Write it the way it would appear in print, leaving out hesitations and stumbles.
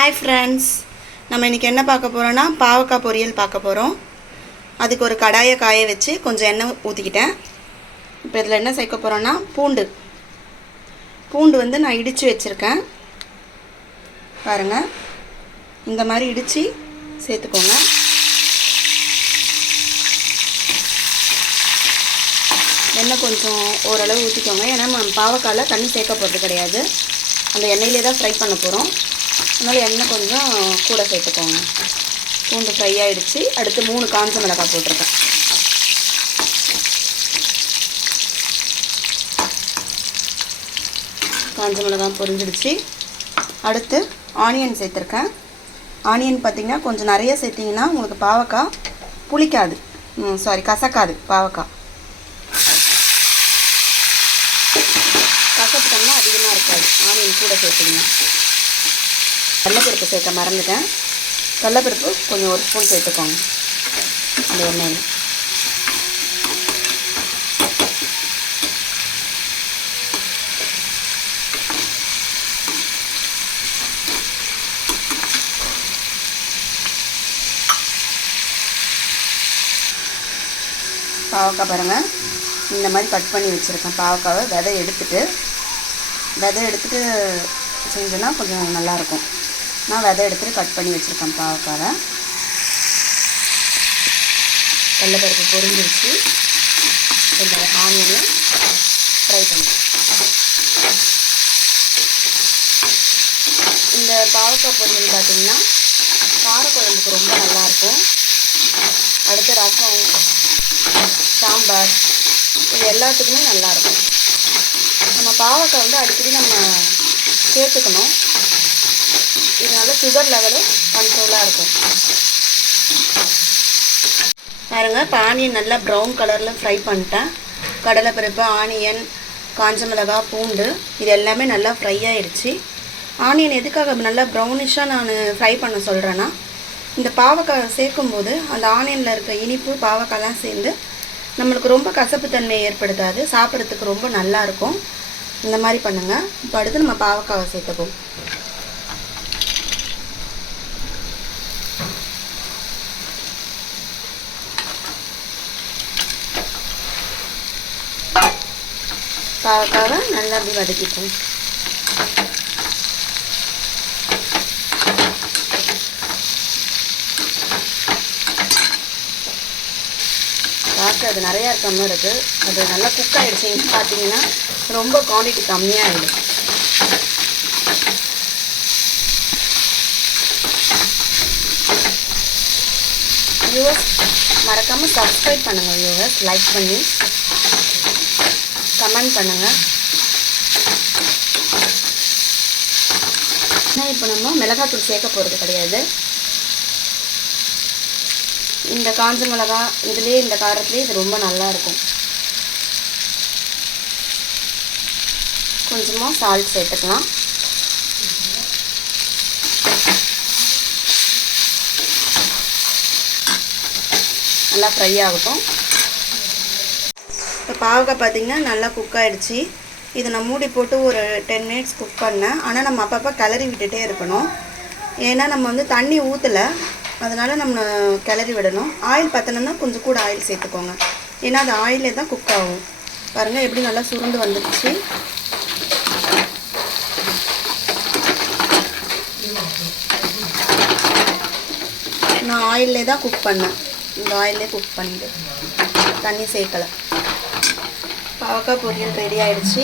Hi friends, நம்ம இன்றைக்கி என்ன பார்க்க போகிறோன்னா பாவக்காய் பொரியல் பார்க்க போகிறோம். அதுக்கு ஒரு கடாயை காய வச்சு கொஞ்சம் எண்ணெய் ஊற்றிக்கிட்டேன். இப்போ இதில் என்ன சேர்க்க போகிறோன்னா பூண்டு வந்து நான் இடித்து வச்சுருக்கேன். பாருங்கள், இந்த மாதிரி இடித்து சேர்த்துக்கோங்க. எண்ணெய் கொஞ்சம் ஓரளவு ஊற்றிக்கோங்க. ஏன்னா நம்ம பாவக்காயில் தண்ணி சேர்க்க போகிறது கிடையாது, அந்த எண்ணெயிலே தான் ஃப்ரை பண்ண போகிறோம். அதனால் எண்ணெய் கொஞ்சம் கூட சேர்த்துக்கோங்க. பூண்டு ஃப்ரை ஆகிடுச்சு. அடுத்து 3 காஞ்ச மிளகாய் போட்டிருக்கேன். காஞ்ச மிளகாய் பொரிஞ்சிடுச்சு. அடுத்து ஆனியன் சேர்த்துருக்கேன். ஆனியன் பார்த்திங்கன்னா கொஞ்சம் நிறைய சேர்த்திங்கன்னா உங்களுக்கு பாவக்காய் புளிக்காது, கசக்காது. பாவக்காய் கசப்பு தன்மை அதிகமாக இருக்காது ஆனியன் கூட சேர்த்திங்கன்னா. கடலைப்பருப்பு சேர்க்க மறந்துட்டேன். கடலைப்பருப்பு கொஞ்சம் 1 ஸ்பூன் சேர்த்துக்கோங்க அந்த எண்ணெயில். பாவக்காய் பாருங்கள், இந்த மாதிரி கட் பண்ணி வச்சுருக்கேன். பாவக்காவை விதை எடுத்துகிட்டு செஞ்சோன்னா கொஞ்சம் நல்லாயிருக்கும். நான் விதை எடுத்துகிட்டு கட் பண்ணி வச்சுருக்கேன் பாவக்காவை. கடலைப்பருப்பு பொரிஞ்சிருச்சு. இந்த ஆனியனை ஃப்ரை பண்ணி, இந்த பாவக்காய் பொரியல் பார்த்திங்கன்னா காரக்குழம்புக்கு ரொம்ப நல்லாயிருக்கும். அடுத்து ரசம், சாம்பார், இது எல்லாத்துக்குமே நல்லாயிருக்கும். நம்ம பாவக்காய் வந்து அடிக்கடி நம்ம சேர்த்துக்கணும். இதனால் சுகர் லெவலும் கண்ட்ரோலாக இருக்கும். பாருங்கள், இப்போ ஆனியன் நல்லா ப்ரௌன் கலரில் ஃப்ரை பண்ணிட்டேன். கடலைப்பருப்பு, ஆனியன், காஞ்ச மிளகாய், பூண்டு இது எல்லாமே நல்லா ஃப்ரை ஆகிடுச்சு. ஆனியன் எதுக்காக நல்லா ப்ரௌனிஷாக நான் ஃப்ரை பண்ண சொல்கிறேன்னா, இந்த பாவக்காய் சேர்க்கும்போது அந்த ஆனியனில் இருக்க இனிப்பு பாவக்காய்லாம் சேர்ந்து நம்மளுக்கு ரொம்ப கசப்பு தன்மையை ஏற்படுத்தாது, சாப்பிட்றதுக்கு ரொம்ப நல்லாயிருக்கும். இந்த மாதிரி பண்ணுங்கள். இப்போ அடுத்து நம்ம பாவக்காவை சேர்த்துப்போம். பாவக்காவை நல்லா அப்படி வதக்கிப்போம். பார்க்க அது நிறையா இருக்க மாதிரி இருக்குது. அது நல்லா குக் ஆகிடுச்சு. பார்த்தீங்கன்னா ரொம்ப குவான்டிட்டி கம்மியாகிடும். வியூவர்ஸ், மறக்காமல் சப்ஸ்கிரைப் பண்ணுங்கள். வியூவர்ஸ், லைக் பண்ணி கமெண்ட் பண்ணுங்கள். ஆனால் இப்போ நம்ம மிளகாத்தூள் சேர்க்க போகிறது கிடையாது. இந்த காஞ்ச மிளகா இதுலேயே, இந்த காரத்துலேயே இது ரொம்ப நல்லாயிருக்கும். கொஞ்சமாக சால்ட் சேர்த்துக்கலாம். நல்லா ஃப்ரை ஆகட்டும். இப்போ பாவக்காய் பார்த்திங்கன்னா நல்லா குக் ஆகிடுச்சு. இதை நான் மூடி போட்டு ஒரு 10 மினிட்ஸ் குக் பண்ணேன். ஆனால் நம்ம அப்பப்போ கிளறி விட்டுட்டே இருக்கணும். ஏன்னா நம்ம வந்து தண்ணி ஊற்றலை, அதனால் நம்ம கிளறி விடணும். ஆயில் பற்றணுன்னா கொஞ்சம் கூட ஆயில் சேர்த்துக்கோங்க. ஏன்னா அது ஆயிலே தான் குக் ஆகும். பாருங்கள் எப்படி நல்லா சுருண்டு வந்துடுச்சு. நான் ஆயிலே தான் குக் பண்ணேன். இந்த ஆயிலே குக் பண்ணிட்டு தண்ணி சேர்க்கலை. பாவக்காய் பொரியல் ரெடி ஆகிடுச்சு.